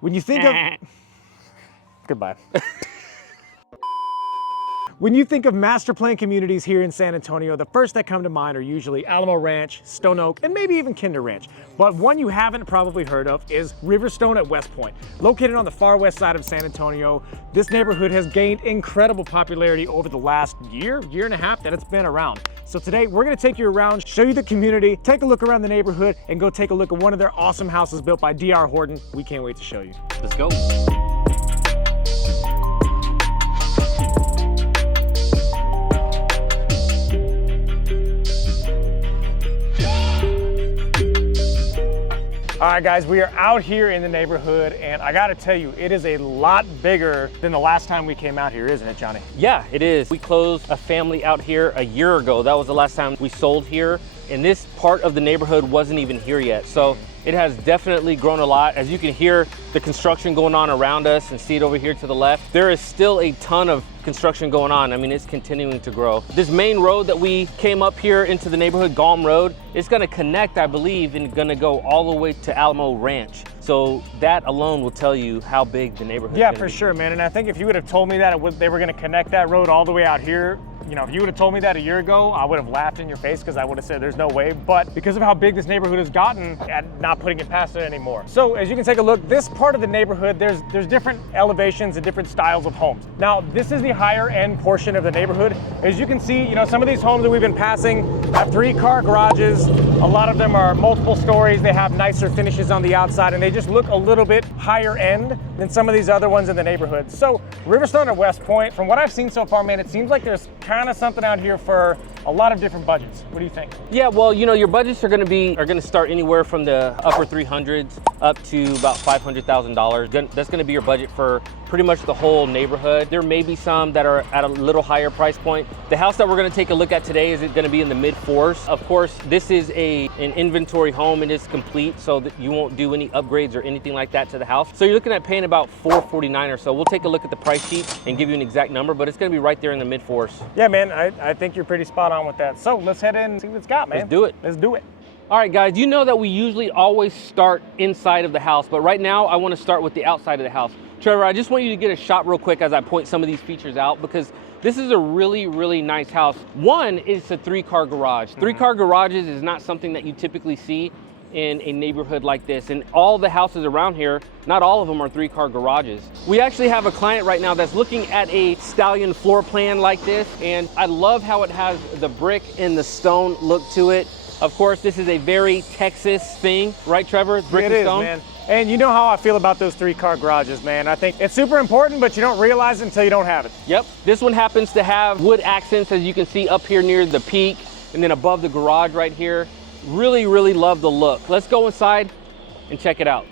When you think of... Goodbye. When you think of master plan communities here in San Antonio, the first that come to mind are usually Alamo Ranch, Stone Oak, and maybe even Kinder Ranch. But one you haven't probably heard of is Riverstone at West Point. Located on the far west side of San Antonio, this neighborhood has gained incredible popularity over the last year and a half that it's been around. So today we're gonna take you around, show you the community, take a look around the neighborhood, and go take a look at one of their awesome houses built by DR Horton. We can't wait to show you. Let's go. All right, guys, we are out here in the neighborhood, and I gotta tell you, it is a lot bigger than the last time we came out here, isn't it, Johnny? Yeah, it is. We closed a family out here a year ago. That was the last time we sold here, and this part of the neighborhood wasn't even here yet. So it has definitely grown a lot. As you can hear the construction going on around us and see it over here to the left, there is still a ton of construction going on. I mean, it's continuing to grow. This main road that we came up here into the neighborhood, Galm Road, it's gonna connect, I believe, and gonna go all the way to Alamo Ranch. So that alone will tell you how big the neighborhood is. Yeah, for sure, man. And I think if you would have told me that they were gonna connect that road all the way out here, you know, if you would have told me that a year ago, I would have laughed in your face because I would have said there's no way. But because of how big this neighborhood has gotten, and not putting it past it anymore. So as you can take a look, this part of the neighborhood, there's different elevations and different styles of homes. Now, this is the higher end portion of the neighborhood. As you can see, you know, some of these homes that we've been passing have 3-car garages. A lot of them are multiple stories. They have nicer finishes on the outside, and they just look a little bit higher end than some of these other ones in the neighborhood. So Riverstone at West Point, from what I've seen so far, man, it seems like there's kind of something out here for a lot of different budgets. What do you think? Yeah, well, you know, your budgets are gonna start anywhere from the upper 300s up to about $500,000. That's gonna be your budget for pretty much the whole neighborhood. There may be some that are at a little higher price point. The house that we're gonna take a look at today is gonna be in the mid-4s. Of course, this is an inventory home. It is complete, so that you won't do any upgrades or anything like that to the house. So you're looking at paying about $449 or so. We'll take a look at the price sheet and give you an exact number, but it's gonna be right there in the mid-4s. Yeah, man, I think you're pretty spot on with that. So let's head in and see what it's got, man. Let's do it. Let's do it. All right, guys, you know that we usually always start inside of the house, but right now I want to start with the outside of the house. Trevor, I just want you to get a shot real quick as I point some of these features out, because this is a really, really nice house. One, it's a 3-car garage. 3-car garages is not something that you typically see in a neighborhood like this. And all the houses around here, not all of them are 3-car garages. We actually have a client right now that's looking at a stallion floor plan like this, and I love how it has the brick and the stone look to it. Of course, this is a very Texas thing, right, Trevor? Brick and stone. It is, man. And you know how I feel about those 3-car garages, man. I think it's super important, but you don't realize it until you don't have it. Yep. This one happens to have wood accents, as you can see up here near the peak, and then above the garage right here. Really, really love the look. Let's go inside and check it out.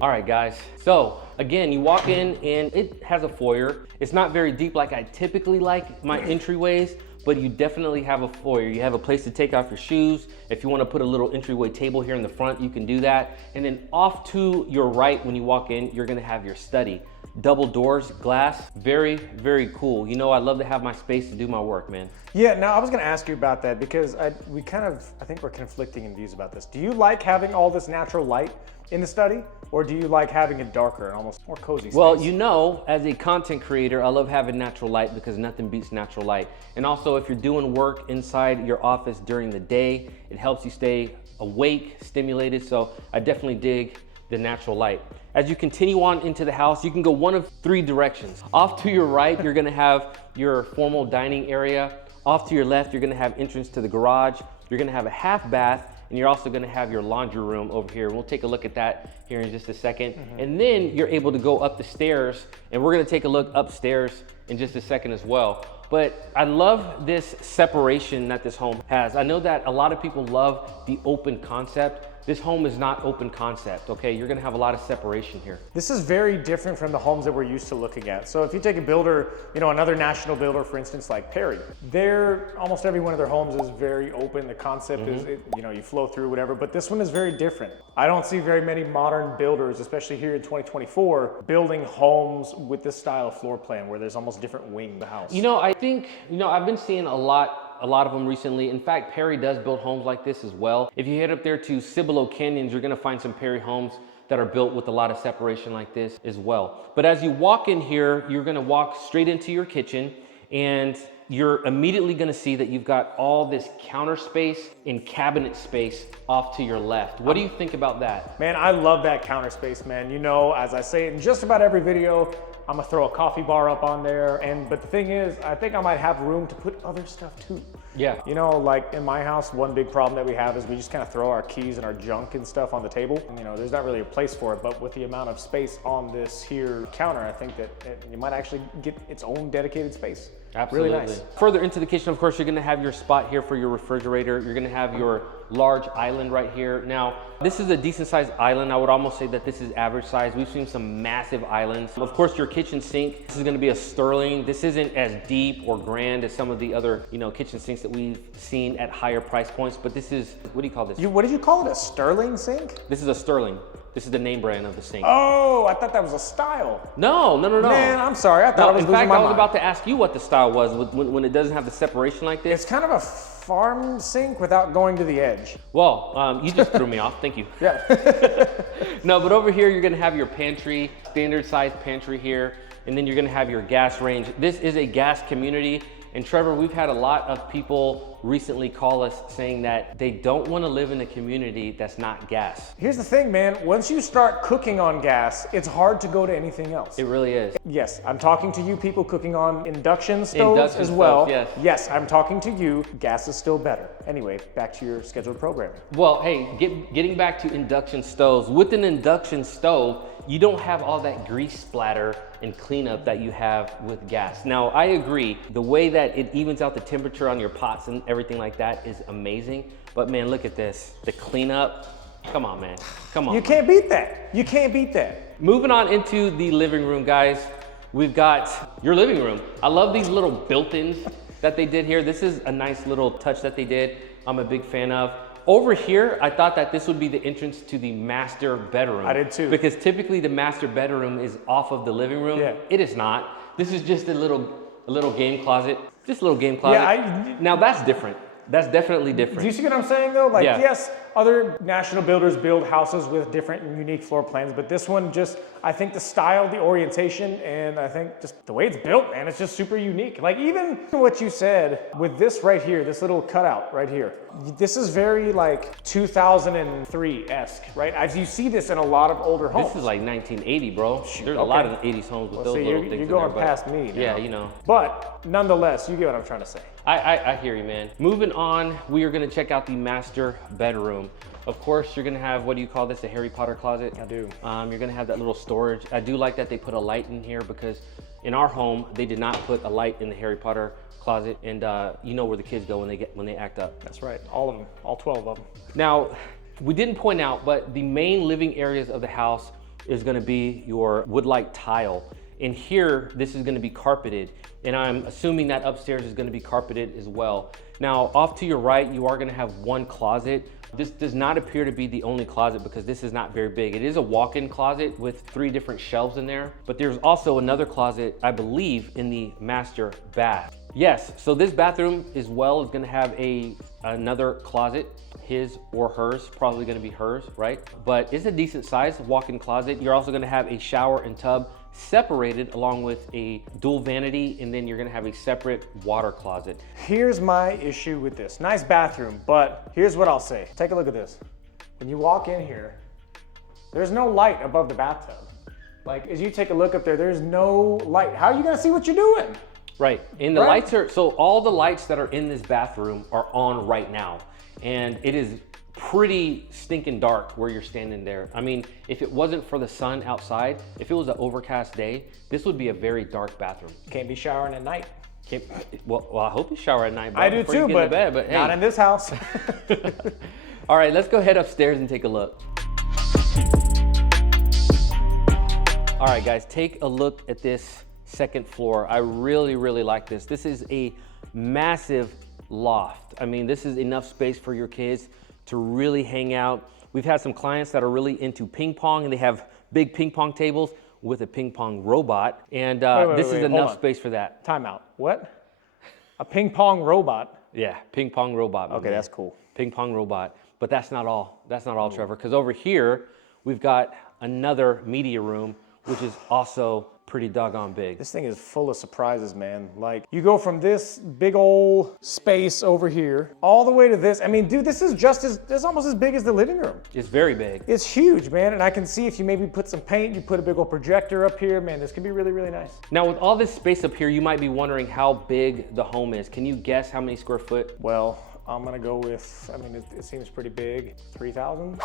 All right, guys. So again, you walk in and it has a foyer. It's not very deep like I typically like my entryways, but you definitely have a foyer. You have a place to take off your shoes. If you want to put a little entryway table here in the front, you can do that. And then off to your right when you walk in, you're gonna have your study. Double doors, glass, very, very cool. You know, I love to have my space to do my work, man. Yeah, now I was gonna ask you about that because I think we're conflicting in views about this. Do you like having all this natural light in the study, or do you like having it darker and almost more cozy space? Well, you know, as a content creator, I love having natural light because nothing beats natural light. And also, if you're doing work inside your office during the day, it helps you stay awake, stimulated. So I definitely dig the natural light. As you continue on into the house, you can go one of 3 directions. Off to your right, you're gonna have your formal dining area. Off to your left, you're gonna have entrance to the garage. You're gonna have a half bath, and you're also gonna have your laundry room over here. We'll take a look at that here in just a second. And then you're able to go up the stairs, and we're gonna take a look upstairs in just a second as well. But I love this separation that this home has. I know that a lot of people love the open concept. This home is not open concept, okay? You're gonna have a lot of separation here. This is very different from the homes that we're used to looking at. So if you take a builder, you know, another national builder, for instance, like Perry, almost every one of their homes is very open. The concept is, you know, you flow through whatever, but this one is very different. I don't see very many modern builders, especially here in 2024, building homes with this style of floor plan where there's almost different wings of the house. You know, I think, you know, I've been seeing a lot a lot of them recently. In fact, Perry does build homes like this as well. If you head up there to Cibolo Canyons, you're gonna find some Perry homes that are built with a lot of separation like this as well. But as you walk in here, you're gonna walk straight into your kitchen, and you're immediately gonna see that you've got all this counter space and cabinet space off to your left. What do you think about that? Man, I love that counter space, man. You know, as I say in just about every video, I'm gonna throw a coffee bar up on there. But the thing is, I think I might have room to put other stuff too. Yeah. You know, like in my house, one big problem that we have is we just kind of throw our keys and our junk and stuff on the table. And, you know, there's not really a place for it, but with the amount of space on this here counter, I think that you might actually get its own dedicated space. Absolutely. Really nice. Further into the kitchen, of course, you're gonna have your spot here for your refrigerator. You're gonna have your large island right here. Now, this is a decent sized island. I would almost say that this is average size. We've seen some massive islands. Of course, your kitchen sink, this is gonna be a Sterling. This isn't as deep or grand as some of the other, you know, kitchen sinks that we've seen at higher price points, but this is, what do you call this? What did you call it, a Sterling sink? This is a Sterling. This is the name brand of the sink. Oh, I thought that was a style. No. Man, I'm sorry, I thought I was in losing fact, my I was mind. about to ask you what the style was when it doesn't have the separation like this. It's kind of a farm sink without going to the edge. Well, you just threw me off, thank you. Yeah. No, but over here, you're gonna have your pantry, standard size pantry here, and then you're gonna have your gas range. This is a gas community. And Trevor, we've had a lot of people recently call us saying that they don't want to live in a community that's not gas. Here's the thing, man. Once you start cooking on gas, it's hard to go to anything else. It really is. Yes, I'm talking to you people cooking on induction stoves as well. Yes. Yes, I'm talking to you. Gas is still better. Anyway, back to your scheduled programming. Well, hey, getting back to induction stoves. With an induction stove, you don't have all that grease splatter and cleanup that you have with gas. Now, I agree, the way that it evens out the temperature on your pots and everything like that is amazing. But man, look at this, the cleanup. Come on, man, come on. You can't beat that. You can't beat that. Moving on into the living room, guys. We've got your living room. I love these little built-ins that they did here. This is a nice little touch that they did. I'm a big fan of. Over here, I thought that this would be the entrance to the master bedroom. I did too. Because typically the master bedroom is off of the living room. Yeah. It is not. This is just a little game closet. Just a little game closet. Yeah, now that's different. That's definitely different. Do you see what I'm saying though? Like, Yeah. yes, other national builders build houses with different and unique floor plans, but this one just, I think the style, the orientation, and I think just the way it's built, man, it's just super unique. Like even what you said with this right here, this little cutout right here, this is very like 2003-esque, right? As you see this in a lot of older homes. This is like 1980, bro. There's a okay. lot of 80s homes with those See, little things you're in going there, past me now. Yeah, you know. But nonetheless, you get what I'm trying to say. I hear you, man. Moving on, we are gonna check out the master bedroom. Of course, you're gonna have, what do you call this, a Harry Potter closet? I do. You're gonna have that little storage. I do like that they put a light in here because in our home, they did not put a light in the Harry Potter closet, and you know where the kids go when they act up. That's right, all of them, all 12 of them. Now, we didn't point out, but the main living areas of the house is gonna be your wood-like tile. And here, this is gonna be carpeted. And I'm assuming that upstairs is gonna be carpeted as well. Now, off to your right, you are gonna have one closet. This does not appear to be the only closet because this is not very big. It is a walk-in closet with 3 different shelves in there, but there's also another closet, I believe, in the master bath. Yes, so this bathroom as well is gonna have another closet, his or hers, probably gonna be hers, right? But it's a decent size walk-in closet. You're also gonna have a shower and tub separated along with a dual vanity, and then you're gonna have a separate water closet. Here's my issue with this. Nice bathroom, but here's what I'll say. Take a look at this. When you walk in here, there's no light above the bathtub. Like, as you take a look up there, there's no light. How are you gonna see what you're doing? Right, and the lights are, so all the lights that are in this bathroom are on right now. And it is pretty stinking dark where you're standing there. I mean, if it wasn't for the sun outside, if it was an overcast day, this would be a very dark bathroom. Can't be showering at night. Well, I hope you shower at night, bro, I do before you too, get but, into bed, but hey. not in this house. All right, let's go head upstairs and take a look. All right, guys, take a look at this second floor. I really, really like this. This is a massive loft. I mean, this is enough space for your kids to really hang out. We've had some clients that are really into ping pong, and they have big ping pong tables with a ping pong robot, and this is enough space for that. Time out. What? A ping pong robot? Yeah, ping pong robot. Okay, that's cool. Ping pong robot. But that's not all. That's not all, Trevor. Because over here, we've got another media room, which is also pretty doggone big. This thing is full of surprises, man. Like, you go from this big old space over here all the way to this. I mean, dude, this is almost as big as the living room. It's very big. It's huge, man. And I can see if you maybe put some paint, you put a big old projector up here, man, this could be really, really nice. Now, with all this space up here, you might be wondering how big the home is. Can you guess how many square foot? Well, I'm gonna go with, I mean, it seems pretty big, 3,000?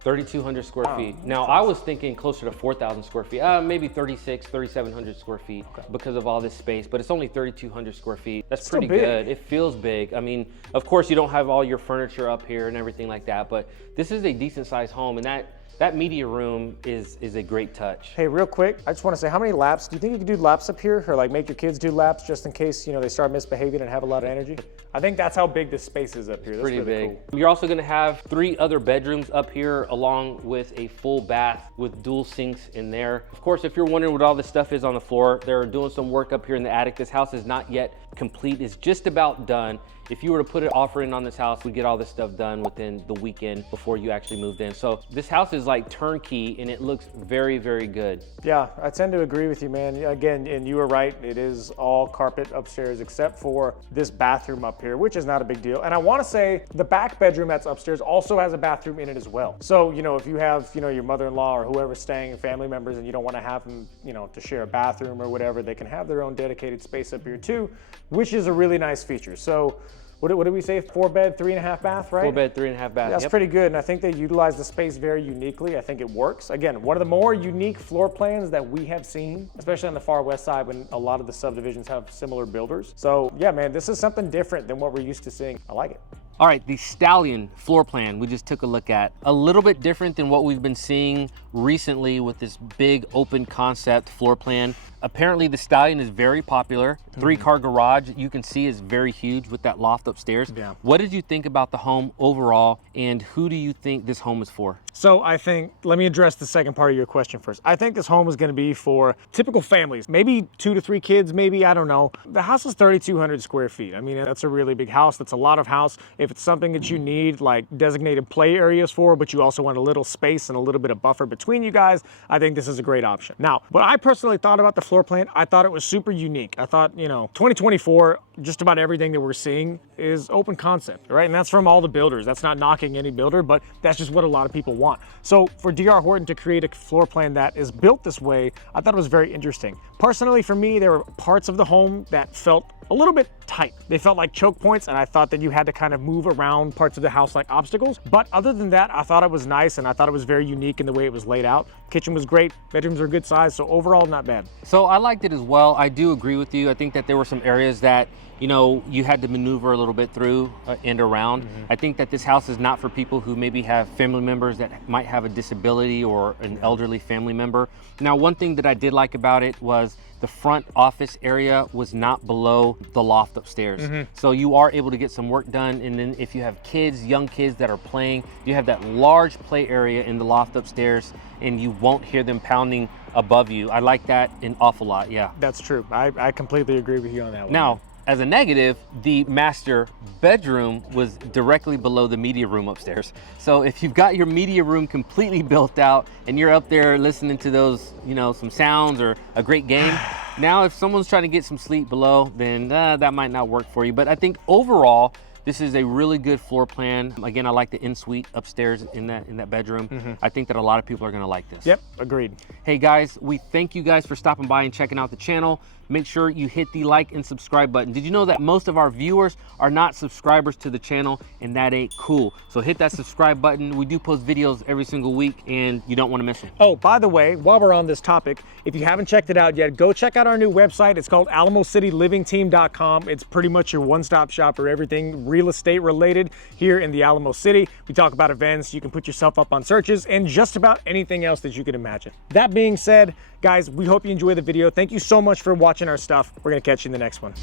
3,200 square feet. Now, I was thinking closer to 4,000 square feet, maybe 3,700 square feet because of all this space, but it's only 3,200 square feet. That's pretty good. It feels big. I mean, of course, you don't have all your furniture up here and everything like that, but this is a decent sized home, and that media room is a great touch. Hey, real quick, I just want to say, how many laps? Do you think you could do laps up here, or like make your kids do laps just in case, you know, they start misbehaving and have a lot of energy? I think that's how big this space is up here. That's pretty really big. Cool. You're also going to have 3 other bedrooms up here, along with a full bath with dual sinks in there. Of course, if you're wondering what all this stuff is on the floor, they're doing some work up here in the attic. This house is not yet complete. It's just about done. If you were to put an offer in on this house, we'd get all this stuff done within the weekend before you actually moved in. So this house is like turnkey, and it looks very, very good. Yeah, I tend to agree with you, man. Again, and you were right, it is all carpet upstairs except for this bathroom up here, which is not a big deal. And I want to say the back bedroom that's upstairs also has a bathroom in it as well. So, you know, if you have, you know, your mother-in-law or whoever's staying, family members, and you don't want to have them, you know, to share a bathroom or whatever, they can have their own dedicated space up here too, which is a really nice feature. So what did we say? 4 bed, 3.5 bath, right? 4 bed, 3.5 bath. That's pretty good, and I think they utilize the space very uniquely. I think it works. Again, one of the more unique floor plans that we have seen, especially on the far west side when a lot of the subdivisions have similar builders. So yeah, man, this is something different than what we're used to seeing. I like it. All right, the Stallion floor plan we just took a look at. A little bit different than what we've been seeing recently with this big open concept floor plan. Apparently the Stallion is very popular. 3-car garage, you can see, is very huge with that loft upstairs. Yeah. What did you think about the home overall, and who do you think this home is for? So I think, let me address the second part of your question first. I think this home is gonna be for typical families, maybe 2 to 3 kids, maybe, I don't know. The house is 3,200 square feet. I mean, that's a really big house. That's a lot of house. If it's something that you need like designated play areas for, but you also want a little space and a little bit of buffer between you guys, I think this is a great option. Now, what I personally thought about the floor plan, I thought it was super unique. I thought, you know, 2024, just about everything that we're seeing is open concept, right? And that's from all the builders. That's not knocking any builder, but that's just what a lot of people want. So for DR Horton to create a floor plan that is built this way, I thought it was very interesting. Personally, for me, there were parts of the home that felt a little bit tight. They felt like choke points, and I thought that you had to kind of move around parts of the house like obstacles. But other than that, I thought it was nice, and I thought it was very unique in the way it was laid out. Kitchen was great, bedrooms are good size, so overall, not bad. So I liked it as well. I do agree with you. I think that there were some areas that, you know, you had to maneuver a little bit through and around. I think that this house is not for people who maybe have family members that might have a disability or an elderly family member. Now, one thing that I did like about it was the front office area was not below the loft upstairs. So you are able to get some work done. And then if you have kids, young kids that are playing, you have that large play area in the loft upstairs, and you won't hear them pounding above you. I like that an awful lot, yeah. That's true. I completely agree with you on that one. Now, as a negative, the master bedroom was directly below the media room upstairs. So if you've got your media room completely built out and you're up there listening to those, you know, some sounds or a great game, now if someone's trying to get some sleep below, then that might not work for you. But I think overall, this is a really good floor plan. Again, I like the in-suite upstairs in that bedroom. I think that a lot of people are gonna like this. Yep, agreed. Hey guys, we thank you guys for stopping by and checking out the channel. Make sure you hit the like and subscribe button. Did you know that most of our viewers are not subscribers to the channel, and that ain't cool? So hit that subscribe button. We do post videos every single week, and you don't wanna miss them. Oh, by the way, while we're on this topic, if you haven't checked it out yet, go check out our new website. It's called AlamoCityLivingTeam.com. It's pretty much your one-stop shop for everything real estate related here in the Alamo City. We talk about events, you can put yourself up on searches, and just about anything else that you could imagine. That being said, guys, we hope you enjoy the video. Thank you so much for watching our stuff. We're gonna catch you in the next one.